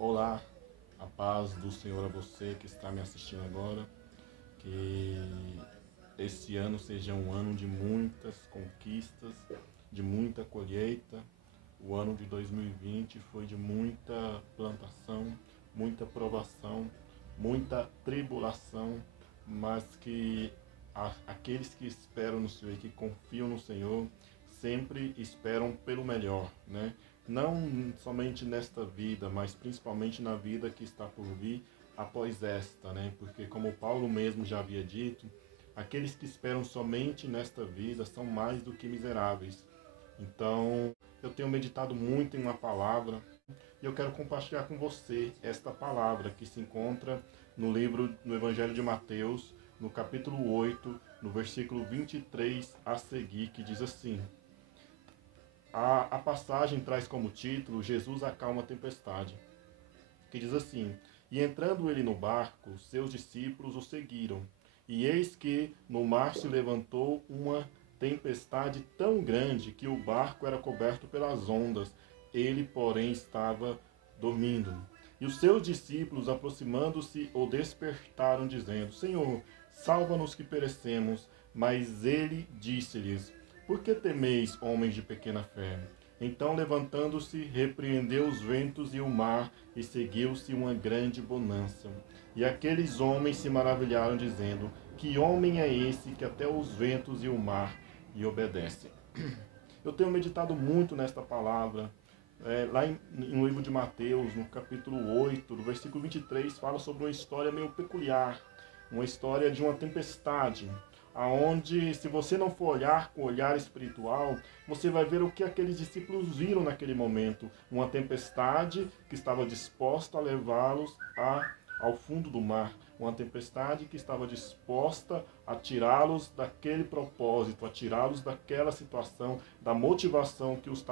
Olá, a paz do Senhor a você que está me assistindo agora. Que esse ano seja um ano de muitas conquistas, de muita colheita. O ano de 2020 foi de muita plantação, muita provação, muita tribulação, mas que aqueles que esperam no Senhor e que confiam no Senhor sempre esperam pelo melhor, né? Não somente nesta vida, mas principalmente na vida que está por vir após esta, né? Porque como Paulo mesmo já havia dito, aqueles que esperam somente nesta vida são mais do que miseráveis. Então, eu tenho meditado muito em uma palavra e eu quero compartilhar com você esta palavra que se encontra no Evangelho de Mateus, no capítulo 8, no versículo 23 a seguir, que diz assim: a passagem traz como título Jesus acalma a tempestade, que diz assim: E entrando ele no barco, seus discípulos o seguiram. E eis que no mar se levantou uma tempestade tão grande que o barco era coberto pelas ondas. Ele, porém, estava dormindo. E os seus discípulos, aproximando-se, o despertaram, dizendo: Senhor, salva-nos que perecemos. Mas ele disse-lhes: Por que temeis, homens de pequena fé? Então, levantando-se, repreendeu os ventos e o mar, e seguiu-se uma grande bonança. E aqueles homens se maravilharam, dizendo: Que homem é esse que até os ventos e o mar lhe obedecem? Eu tenho meditado muito nesta palavra. No livro de Mateus, no capítulo 8, no versículo 23, fala sobre uma história meio peculiar. Uma história de uma tempestade, aonde, se você não for olhar com o olhar espiritual, você vai ver o que aqueles discípulos viram naquele momento. Uma tempestade que estava disposta a levá-los ao fundo do mar. Uma tempestade que estava disposta a tirá-los daquele propósito, a tirá-los daquela situação, da motivação que os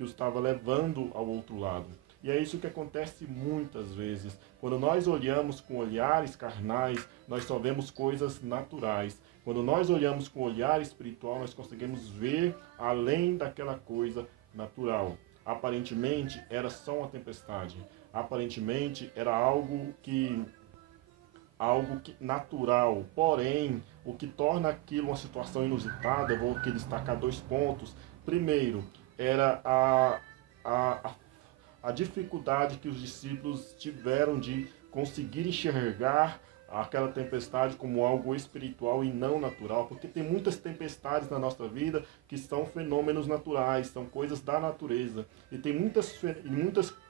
estava levando ao outro lado. E é isso que acontece muitas vezes. Quando nós olhamos com olhares carnais, nós só vemos coisas naturais. Quando nós olhamos com olhar espiritual, nós conseguimos ver além daquela coisa natural. Aparentemente, era só uma tempestade. Aparentemente, era algo que natural. Porém, o que torna aquilo uma situação inusitada, eu vou aqui destacar 2 pontos. Primeiro, era a dificuldade que os discípulos tiveram de conseguir enxergar aquela tempestade como algo espiritual e não natural, porque tem muitas tempestades na nossa vida que são fenômenos naturais, são coisas da natureza, e tem muitas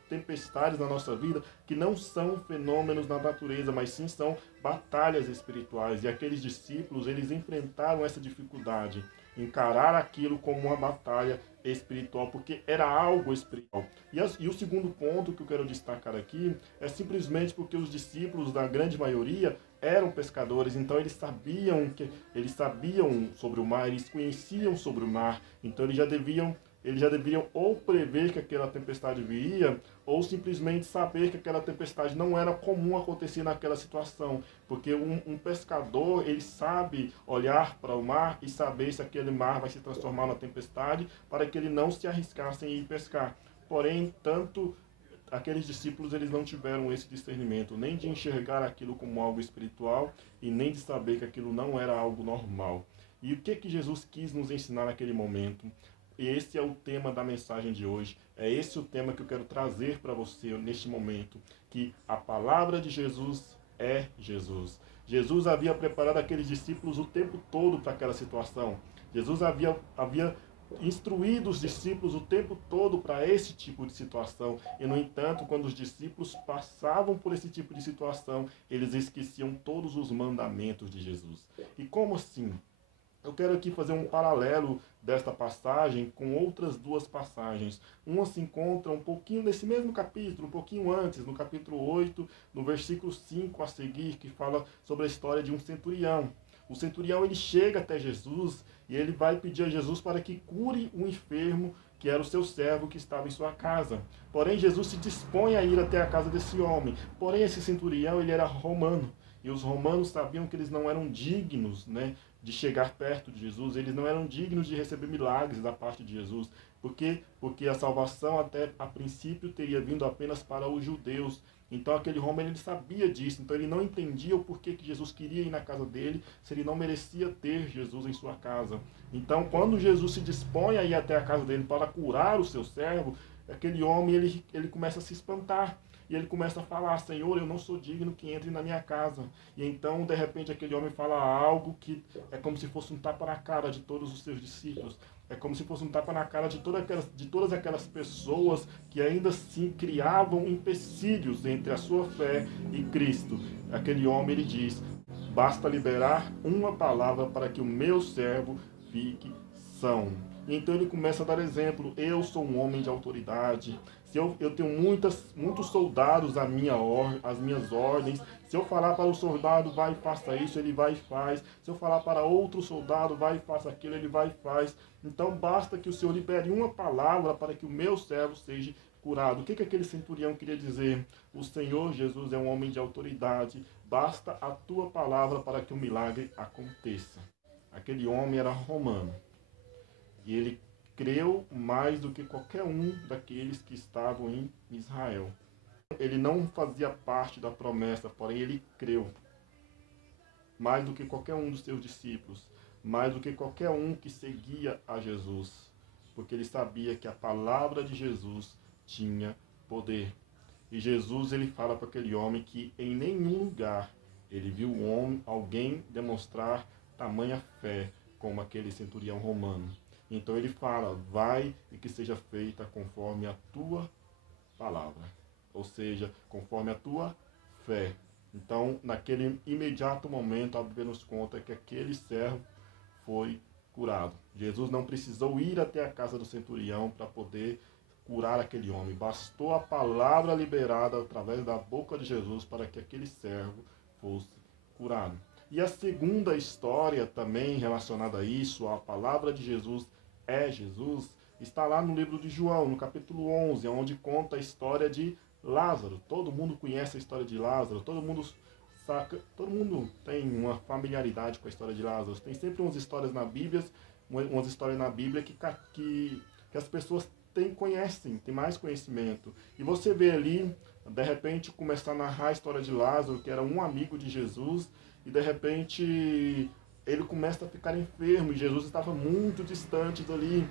tempestades na nossa vida que não são fenômenos da natureza, mas sim são batalhas espirituais. E aqueles discípulos, eles enfrentaram essa dificuldade, encarar aquilo como uma batalha espiritual, porque era algo espiritual. E o segundo ponto que eu quero destacar aqui é simplesmente porque os discípulos, da grande maioria, eram pescadores, então eles sabiam sobre o mar, eles conheciam sobre o mar, então eles já deveriam ou prever que aquela tempestade viria, ou simplesmente saber que aquela tempestade não era comum acontecer naquela situação. Porque um pescador, ele sabe olhar para o mar e saber se aquele mar vai se transformar na tempestade, para que ele não se arriscasse em ir pescar. Porém, tanto aqueles discípulos, eles não tiveram esse discernimento, nem de enxergar aquilo como algo espiritual, e nem de saber que aquilo não era algo normal. E o que Jesus quis nos ensinar naquele momento? E esse é o tema da mensagem de hoje. É esse o tema que eu quero trazer para você neste momento. Que a palavra de Jesus é Jesus. Jesus havia preparado aqueles discípulos o tempo todo para aquela situação. Jesus havia instruído os discípulos o tempo todo para esse tipo de situação. E, no entanto, quando os discípulos passavam por esse tipo de situação, eles esqueciam todos os mandamentos de Jesus. E como assim? Eu quero aqui fazer um paralelo desta passagem com outras 2 passagens. Uma se encontra um pouquinho nesse mesmo capítulo, um pouquinho antes, no capítulo 8, no versículo 5 a seguir, que fala sobre a história de um centurião. O centurião, ele chega até Jesus e ele vai pedir a Jesus para que cure um enfermo, que era o seu servo que estava em sua casa. Porém, Jesus se dispõe a ir até a casa desse homem. Porém, esse centurião, ele era romano. E os romanos sabiam que eles não eram dignos, de chegar perto de Jesus, eles não eram dignos de receber milagres da parte de Jesus. Porque a salvação até a princípio teria vindo apenas para os judeus. Então aquele romano ele sabia disso, então ele não entendia o porquê que Jesus queria ir na casa dele, se ele não merecia ter Jesus em sua casa. Então quando Jesus se dispõe a ir até a casa dele para curar o seu servo, aquele homem ele começa a se espantar. E ele começa a falar: Senhor, eu não sou digno que entre na minha casa. E então, de repente, aquele homem fala algo que é como se fosse um tapa na cara de todos os seus discípulos. É como se fosse um tapa na cara de todas aquelas pessoas que ainda assim criavam empecilhos entre a sua fé e Cristo. Aquele homem, ele diz: basta liberar uma palavra para que o meu servo fique são. E então ele começa a dar exemplo: eu sou um homem de autoridade. Se eu tenho muitos soldados às minhas ordens. Se eu falar para o soldado, vai e faça isso, ele vai e faz. Se eu falar para outro soldado, vai e faça aquilo, ele vai e faz. Então basta que o Senhor libere uma palavra para que o meu servo seja curado. O que aquele centurião queria dizer? O Senhor Jesus é um homem de autoridade. Basta a tua palavra para que o milagre aconteça. Aquele homem era romano. E ele creu mais do que qualquer um daqueles que estavam em Israel. Ele não fazia parte da promessa, porém ele creu. Mais do que qualquer um dos seus discípulos. Mais do que qualquer um que seguia a Jesus. Porque ele sabia que a palavra de Jesus tinha poder. E Jesus ele fala para aquele homem que em nenhum lugar ele viu alguém demonstrar tamanha fé como aquele centurião romano. Então ele fala: vai e que seja feita conforme a tua palavra. Ou seja, conforme a tua fé. Então, naquele imediato momento, a Bíblia nos conta que aquele servo foi curado. Jesus não precisou ir até a casa do centurião para poder curar aquele homem. Bastou a palavra liberada através da boca de Jesus para que aquele servo fosse curado. E a segunda história também relacionada a isso, a palavra de Jesus é Jesus, está lá no livro de João, no capítulo 11, onde conta a história de Lázaro. Todo mundo conhece a história de Lázaro, todo mundo tem uma familiaridade com a história de Lázaro. Tem sempre umas histórias na Bíblia, que as pessoas conhecem, têm mais conhecimento. E você vê ali, de repente, começar a narrar a história de Lázaro, que era um amigo de Jesus, e de repente ele começa a ficar enfermo, e Jesus estava muito distante dali.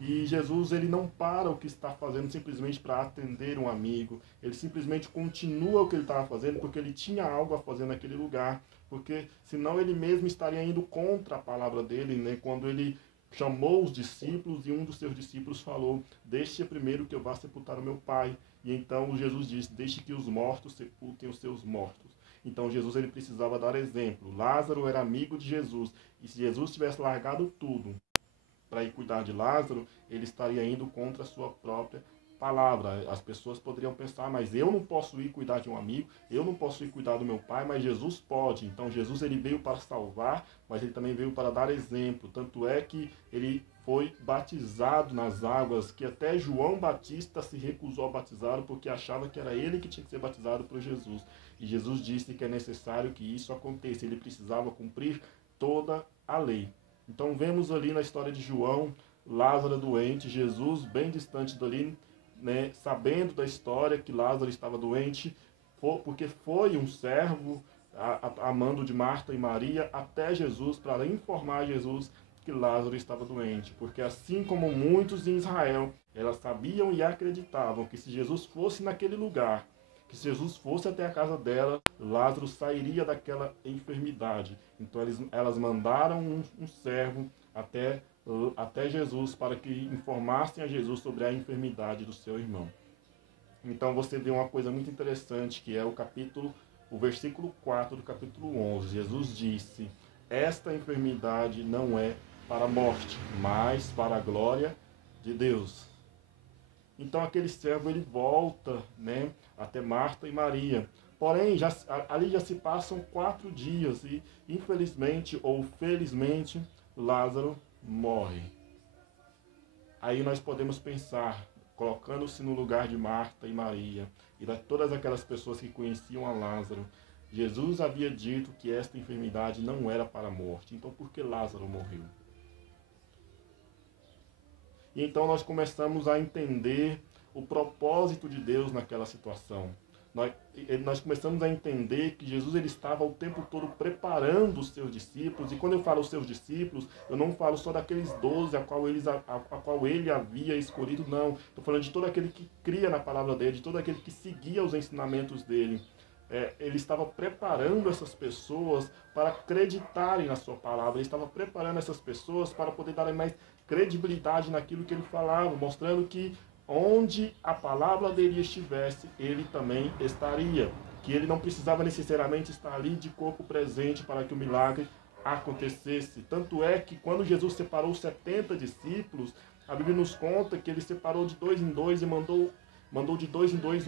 E Jesus ele não para o que está fazendo simplesmente para atender um amigo. Ele simplesmente continua o que ele estava fazendo porque ele tinha algo a fazer naquele lugar. Porque senão ele mesmo estaria indo contra a palavra dele, né? Quando ele chamou os discípulos e um dos seus discípulos falou: deixe primeiro que eu vá sepultar o meu pai. E então Jesus disse: deixe que os mortos sepultem os seus mortos. Então Jesus ele precisava dar exemplo. Lázaro era amigo de Jesus. E se Jesus tivesse largado tudo para ir cuidar de Lázaro, ele estaria indo contra a sua própria palavra. As pessoas poderiam pensar: mas eu não posso ir cuidar de um amigo, eu não posso ir cuidar do meu pai, mas Jesus pode. Então Jesus ele veio para salvar, mas ele também veio para dar exemplo. Tanto é que ele foi batizado nas águas, que até João Batista se recusou a batizá-lo porque achava que era ele que tinha que ser batizado por Jesus. E Jesus disse que é necessário que isso aconteça. Ele precisava cumprir toda a lei. Então vemos ali na história de João, Lázaro doente, Jesus bem distante dali, né, sabendo da história que Lázaro estava doente, porque foi um servo, a mando de Marta e Maria, até Jesus, para informar Jesus que Lázaro estava doente. Porque assim como muitos em Israel, elas sabiam e acreditavam que se Jesus fosse naquele lugar, que se Jesus fosse até a casa dela, Lázaro sairia daquela enfermidade. Então elas mandaram um servo até Jesus para que informassem a Jesus sobre a enfermidade do seu irmão. Então você vê uma coisa muito interessante, que é o versículo 4 do capítulo 11. Jesus disse: esta enfermidade não é para a morte, mas para a glória de Deus. Então aquele servo ele volta, né, até Marta e Maria. Porém, ali já se passam 4 dias e, infelizmente ou felizmente, Lázaro morre. Aí nós podemos pensar, colocando-se no lugar de Marta e Maria e de todas aquelas pessoas que conheciam a Lázaro, Jesus havia dito que esta enfermidade não era para a morte. Então por que Lázaro morreu? E então nós começamos a entender o propósito de Deus naquela situação. Nós começamos a entender que Jesus ele estava o tempo todo preparando os seus discípulos. E quando eu falo os seus discípulos, eu não falo só daqueles 12 a qual ele havia escolhido, não. Estou falando de todo aquele que cria na palavra dele, de todo aquele que seguia os ensinamentos dele. Ele estava preparando essas pessoas para acreditarem na sua palavra. Ele estava preparando essas pessoas para poder darem mais credibilidade naquilo que ele falava, mostrando que onde a palavra dele estivesse, ele também estaria. Que ele não precisava necessariamente estar ali de corpo presente para que o milagre acontecesse. Tanto é que quando Jesus separou os 70 discípulos, a Bíblia nos conta que ele separou de 2 em 2 e mandou de 2 em 2,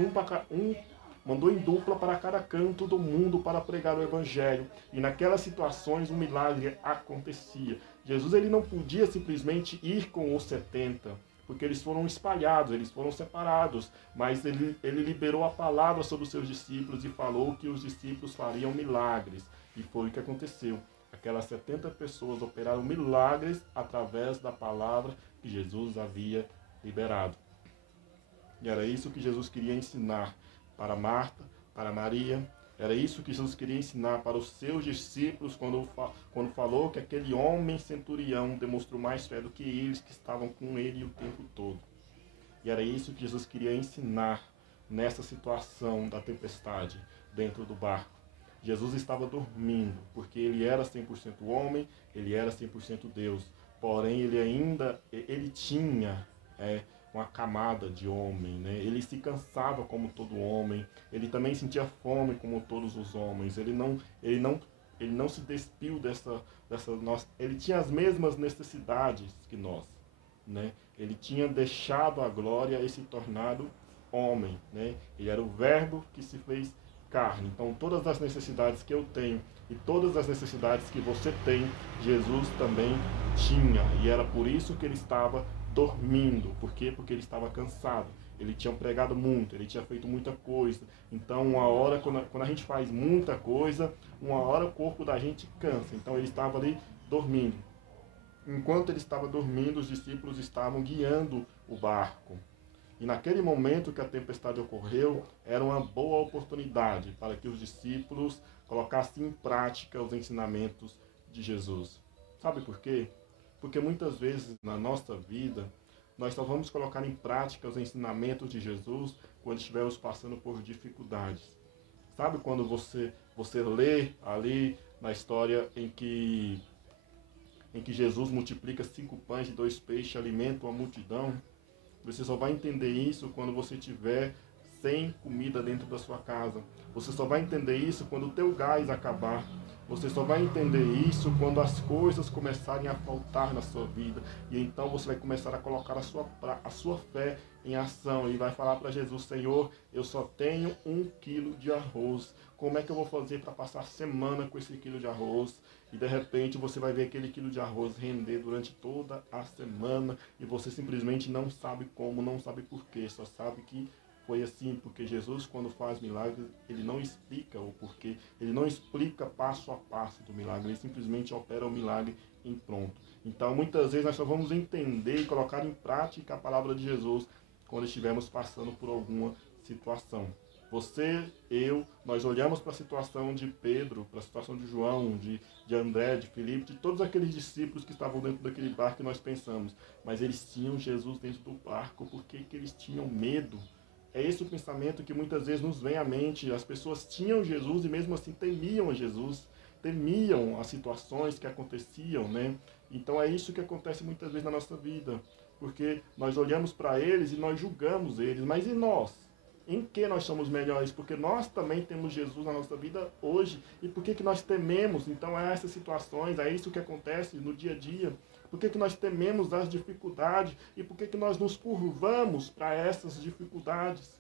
mandou em dupla para cada canto do mundo para pregar o evangelho. E naquelas situações um milagre acontecia. Jesus ele não podia simplesmente ir com os 70, porque eles foram espalhados, eles foram separados, mas ele liberou a palavra sobre os seus discípulos e falou que os discípulos fariam milagres. E foi o que aconteceu. Aquelas 70 pessoas operaram milagres através da palavra que Jesus havia liberado. E era isso que Jesus queria ensinar para Marta, para Maria. Era isso que Jesus queria ensinar para os seus discípulos quando falou que aquele homem centurião demonstrou mais fé do que eles que estavam com ele o tempo todo. E era isso que Jesus queria ensinar nessa situação da tempestade dentro do barco. Jesus estava dormindo, porque ele era 100% homem, ele era 100% Deus. Porém, ele tinha uma camada de homem, né? Ele se cansava como todo homem, ele também sentia fome como todos os homens, ele não se despiu dessa nossa, ele tinha as mesmas necessidades que nós, né? Ele tinha deixado a glória e se tornado homem, né? Ele era o verbo que se fez carne. Então todas as necessidades que eu tenho e todas as necessidades que você tem, Jesus também tinha, e era por isso que ele estava dormindo. Por quê? Porque ele estava cansado. Ele tinha pregado muito, ele tinha feito muita coisa. Então, uma hora, quando a gente faz muita coisa, uma hora o corpo da gente cansa. Então, ele estava ali dormindo. Enquanto ele estava dormindo, os discípulos estavam guiando o barco. E naquele momento que a tempestade ocorreu, era uma boa oportunidade para que os discípulos colocassem em prática os ensinamentos de Jesus. Sabe por quê? Porque muitas vezes na nossa vida, nós só vamos colocar em prática os ensinamentos de Jesus quando estivermos passando por dificuldades. Sabe quando você lê ali na história em que Jesus multiplica 5 pães e 2 peixes, alimenta uma multidão? Você só vai entender isso quando você tiver sem comida dentro da sua casa. Você só vai entender isso quando o teu gás acabar. Você só vai entender isso quando as coisas começarem a faltar na sua vida. E então você vai começar a colocar a sua fé em ação. E vai falar para Jesus: Senhor, eu só tenho 1 quilo de arroz. Como é que eu vou fazer para passar a semana com esse quilo de arroz? E de repente você vai ver aquele quilo de arroz render durante toda a semana. E você simplesmente não sabe como, não sabe porquê. Só sabe que foi assim, porque Jesus, quando faz milagres, ele não explica o porquê, ele não explica passo a passo do milagre, ele simplesmente opera o milagre em pronto. Então, muitas vezes nós só vamos entender e colocar em prática a palavra de Jesus quando estivermos passando por alguma situação. Você, eu, nós olhamos para a situação de Pedro, para a situação de João, de André, de Filipe, de todos aqueles discípulos que estavam dentro daquele barco, e nós pensamos, mas eles tinham Jesus dentro do barco, por que eles tinham medo? É esse o pensamento que muitas vezes nos vem à mente. As pessoas tinham Jesus e mesmo assim temiam a Jesus, temiam as situações que aconteciam, né? Então é isso que acontece muitas vezes na nossa vida, porque nós olhamos para eles e nós julgamos eles, mas e nós? Em que nós somos melhores? Porque nós também temos Jesus na nossa vida hoje. E por que nós tememos? Então é essas situações, é isso que acontece no dia a dia. Por que nós tememos as dificuldades? E por que nós nos curvamos para essas dificuldades?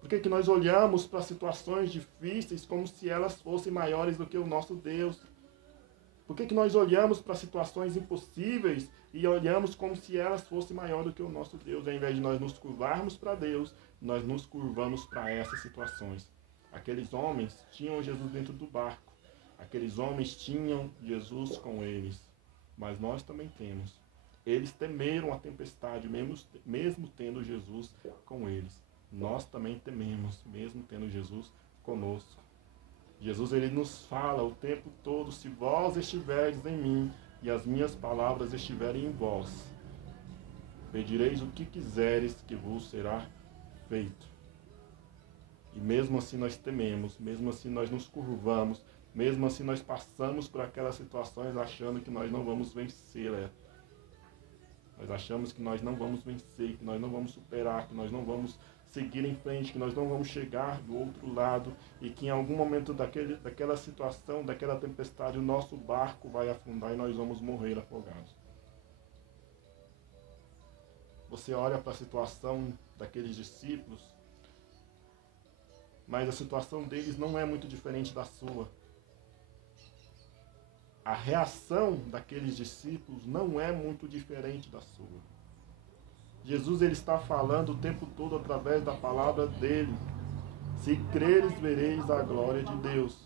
Por que nós olhamos para situações difíceis como se elas fossem maiores do que o nosso Deus? Por que nós olhamos para situações impossíveis e olhamos como se elas fossem maiores do que o nosso Deus? Ao invés de nós nos curvarmos para Deus, nós nos curvamos para essas situações. Aqueles homens tinham Jesus dentro do barco. Aqueles homens tinham Jesus com eles. Mas nós também temos. Eles temeram a tempestade, mesmo tendo Jesus com eles. Nós também tememos, mesmo tendo Jesus conosco. Jesus, ele nos fala o tempo todo: se vós estiverdes em mim e as minhas palavras estiverem em vós, pedireis o que quiseres que vos será feito. E mesmo assim nós tememos, mesmo assim nós nos curvamos, mesmo assim nós passamos por aquelas situações achando que nós não vamos vencer. Nós achamos que nós não vamos vencer, que nós não vamos superar, que nós não vamos seguir em frente, que nós não vamos chegar do outro lado e que em algum momento daquela situação, daquela tempestade, o nosso barco vai afundar e nós vamos morrer afogados. Você olha para a situação daqueles discípulos, mas a situação deles não é muito diferente da sua. A reação daqueles discípulos não é muito diferente da sua. Jesus, ele está falando o tempo todo através da palavra dele. Se creres, vereis a glória de Deus.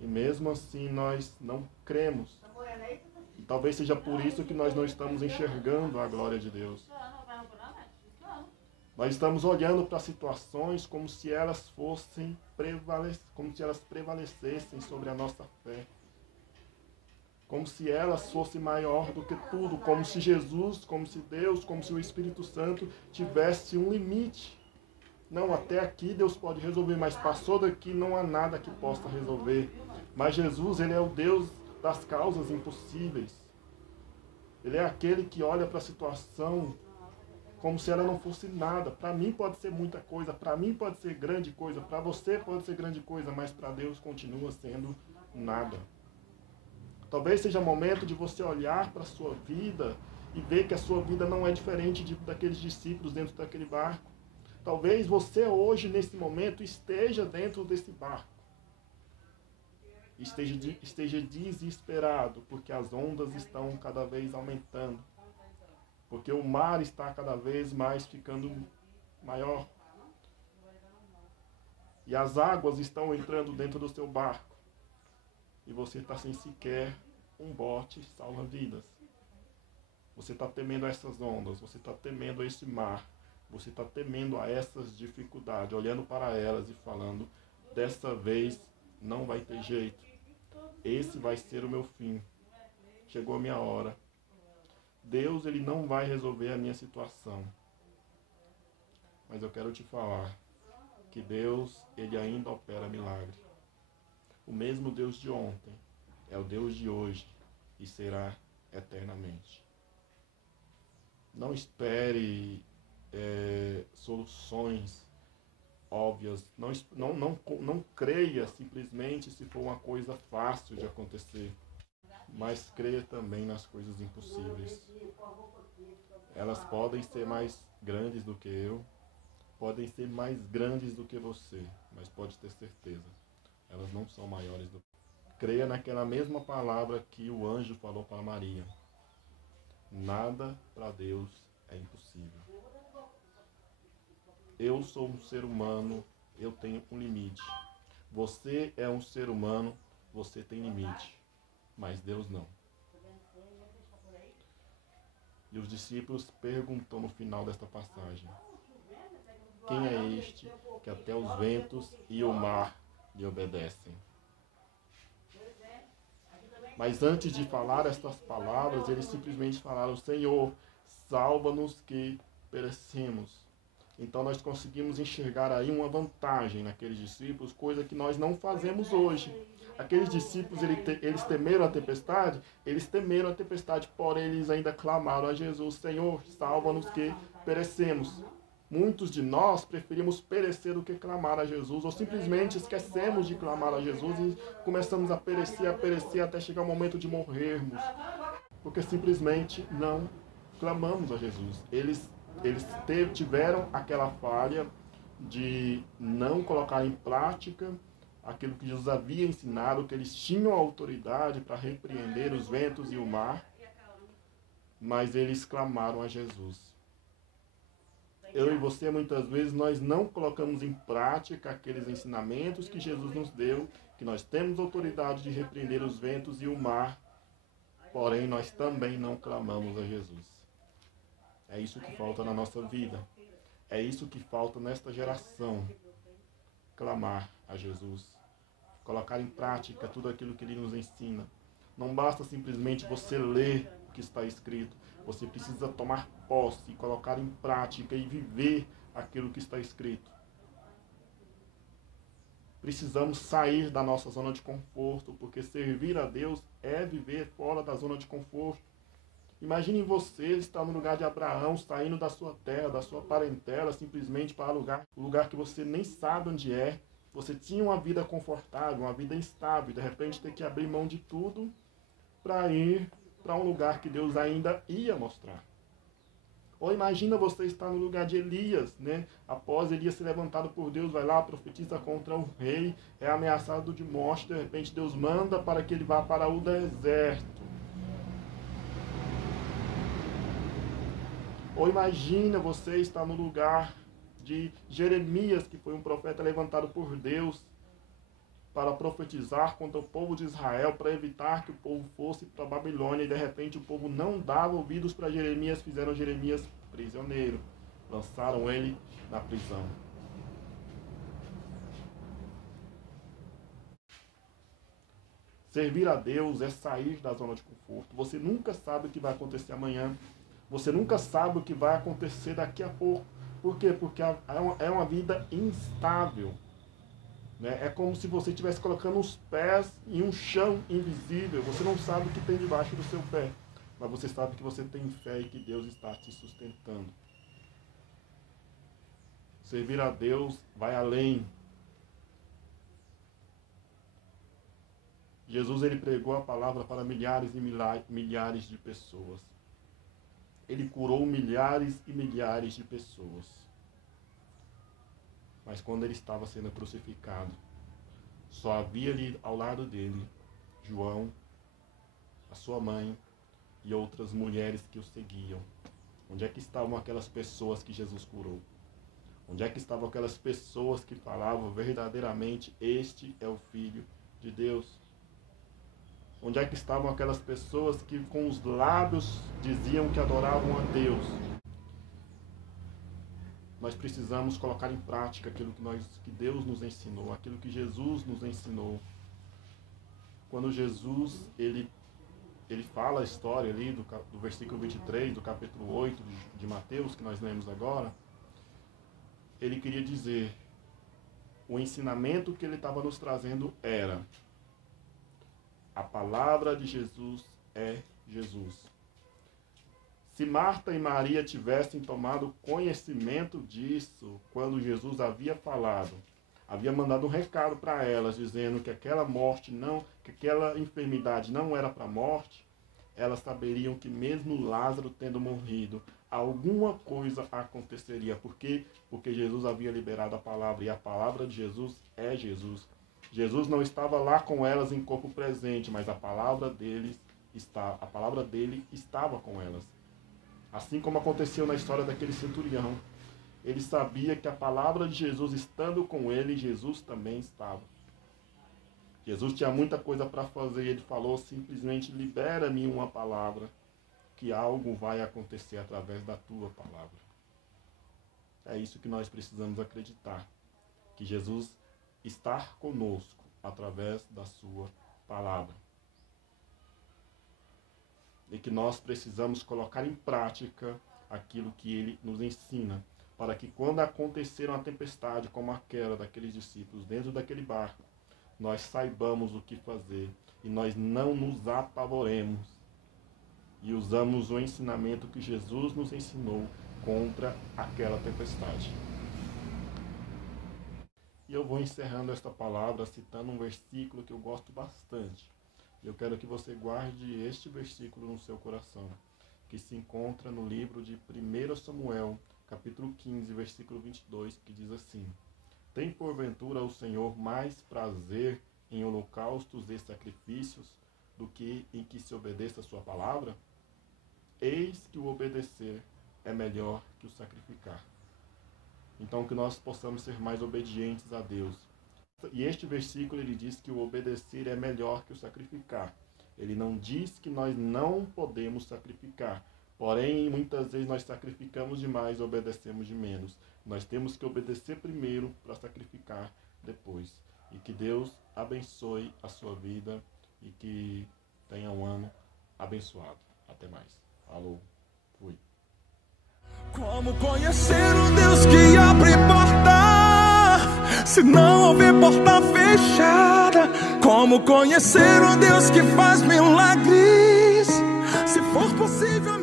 E mesmo assim nós não cremos. E talvez seja por isso que nós não estamos enxergando a glória de Deus. Nós estamos olhando para situações como se elas prevalecessem sobre a nossa fé. Como se elas fossem maior do que tudo, como se Jesus, como se Deus, como se o Espírito Santo tivesse um limite. Não, até aqui Deus pode resolver, mas passou daqui não há nada que possa resolver. Mas Jesus, ele é o Deus das causas impossíveis. Ele é aquele que olha para a situação como se ela não fosse nada. Para mim pode ser muita coisa, para mim pode ser grande coisa, para você pode ser grande coisa, mas para Deus continua sendo nada. Talvez seja momento de você olhar para a sua vida e ver que a sua vida não é diferente daqueles discípulos dentro daquele barco. Talvez você hoje, nesse momento, esteja dentro desse barco. Esteja desesperado, porque as ondas estão cada vez aumentando. Porque o mar está cada vez mais ficando maior. E as águas estão entrando dentro do seu barco. E você está sem sequer um bote salva-vidas. Você está temendo a essas ondas, você está temendo a esse mar, você está temendo a essas dificuldades, olhando para elas e falando: dessa vez não vai ter jeito, esse vai ser o meu fim, chegou a minha hora. Deus, ele não vai resolver a minha situação. Mas eu quero te falar que Deus, ele ainda opera milagre. O mesmo Deus de ontem é o Deus de hoje e será eternamente. Não espere soluções óbvias. Não creia simplesmente se for uma coisa fácil de acontecer. Mas creia também nas coisas impossíveis. Elas podem ser mais grandes do que eu, podem ser mais grandes do que você, mas pode ter certeza, elas não são maiores do que. Creia naquela mesma palavra que o anjo falou para Maria. Nada para Deus é impossível. Eu sou um ser humano, eu tenho um limite. Você é um ser humano, você tem limite. Mas Deus não. E os discípulos perguntam no final desta passagem: quem é este que até os ventos e o mar lhe obedecem? Mas antes de falar estas palavras, eles simplesmente falaram: Senhor, salva-nos que perecemos. Então nós conseguimos enxergar aí uma vantagem naqueles discípulos, coisa que nós não fazemos hoje. Aqueles discípulos, eles temeram a tempestade, porém eles ainda clamaram a Jesus: Senhor, salva-nos que perecemos. Muitos de nós preferimos perecer do que clamar a Jesus, ou simplesmente esquecemos de clamar a Jesus e começamos a perecer até chegar o momento de morrermos, porque simplesmente não clamamos a Jesus. Eles tiveram aquela falha de não colocar em prática aquilo que Jesus havia ensinado, que eles tinham autoridade para repreender os ventos e o mar, mas eles clamaram a Jesus. Eu e você, muitas vezes, nós não colocamos em prática aqueles ensinamentos que Jesus nos deu, que nós temos autoridade de repreender os ventos e o mar, porém nós também não clamamos a Jesus. É isso que falta na nossa vida. É isso que falta nesta geração. Clamar a Jesus. Colocar em prática tudo aquilo que Ele nos ensina. Não basta simplesmente você ler o que está escrito. Você precisa tomar posse, colocar em prática e viver aquilo que está escrito. Precisamos sair da nossa zona de conforto, porque servir a Deus é viver fora da zona de conforto. Imagine você estar no lugar de Abraão, saindo da sua terra, da sua parentela, simplesmente para o lugar que você nem sabe onde é. Você tinha uma vida confortável, uma vida estável, e de repente ter que abrir mão de tudo para ir para um lugar que Deus ainda ia mostrar. Ou imagina você estar no lugar de Elias, né? Após Elias ser levantado por Deus, vai lá, profetiza contra o rei, é ameaçado de morte, de repente Deus manda para que ele vá para o deserto. Ou imagina você estar no lugar de Jeremias, que foi um profeta levantado por Deus para profetizar contra o povo de Israel, para evitar que o povo fosse para a Babilônia, e de repente o povo não dava ouvidos para Jeremias, fizeram Jeremias prisioneiro, lançaram ele na prisão. Servir a Deus é sair da zona de conforto. Você nunca sabe o que vai acontecer amanhã. Você nunca sabe o que vai acontecer daqui a pouco. Por quê? Porque é uma vida instável. Né? É como se você estivesse colocando os pés em um chão invisível. Você não sabe o que tem debaixo do seu pé. Mas você sabe que você tem fé e que Deus está te sustentando. Servir a Deus vai além. Jesus ele pregou a palavra para milhares e milhares de pessoas. Ele curou milhares e milhares de pessoas. Mas quando ele estava sendo crucificado, só havia ali ao lado dele João, a sua mãe e outras mulheres que o seguiam. Onde é que estavam aquelas pessoas que Jesus curou? Onde é que estavam aquelas pessoas que falavam verdadeiramente, este é o Filho de Deus? Onde é que estavam aquelas pessoas que com os lábios diziam que adoravam a Deus? Nós precisamos colocar em prática aquilo que Deus nos ensinou, aquilo que Jesus nos ensinou. Quando Jesus, ele fala a história ali do versículo 23, do capítulo 8 de Mateus, que nós lemos agora, ele queria dizer, o ensinamento que ele estava nos trazendo era: a palavra de Jesus é Jesus. Se Marta e Maria tivessem tomado conhecimento disso, quando Jesus havia falado, havia mandado um recado para elas, dizendo que aquela morte que aquela enfermidade não era para a morte, elas saberiam que mesmo Lázaro tendo morrido, alguma coisa aconteceria. Por quê? Porque Jesus havia liberado a palavra, e a palavra de Jesus é Jesus. Jesus não estava lá com elas em corpo presente, mas a palavra dele estava com elas. Assim como aconteceu na história daquele centurião. Ele sabia que a palavra de Jesus estando com ele, Jesus também estava. Jesus tinha muita coisa para fazer e ele falou simplesmente: libera-me uma palavra, que algo vai acontecer através da tua palavra. É isso que nós precisamos acreditar, que Jesus está conosco através da sua palavra. E que nós precisamos colocar em prática aquilo que ele nos ensina, para que quando acontecer uma tempestade como aquela daqueles discípulos dentro daquele barco, nós saibamos o que fazer e nós não nos apavoremos e usamos o ensinamento que Jesus nos ensinou contra aquela tempestade. E eu vou encerrando esta palavra citando um versículo que eu gosto bastante. Eu quero que você guarde este versículo no seu coração, que se encontra no livro de 1 Samuel, capítulo 15, versículo 22, que diz assim: tem porventura o Senhor mais prazer em holocaustos e sacrifícios do que em que se obedeça a sua palavra? Eis que o obedecer é melhor que o sacrificar. Então que nós possamos ser mais obedientes a Deus. E este versículo ele diz que o obedecer é melhor que o sacrificar. Ele não diz que nós não podemos sacrificar. Porém, muitas vezes nós sacrificamos demais e obedecemos de menos. Nós temos que obedecer primeiro para sacrificar depois. E que Deus abençoe a sua vida e que tenha um ano abençoado. Até mais. Falou. Fui. Como conhecer um Deus que abre porta, se não houver porta fechada? Como conhecer um Deus que faz milagres, se for possível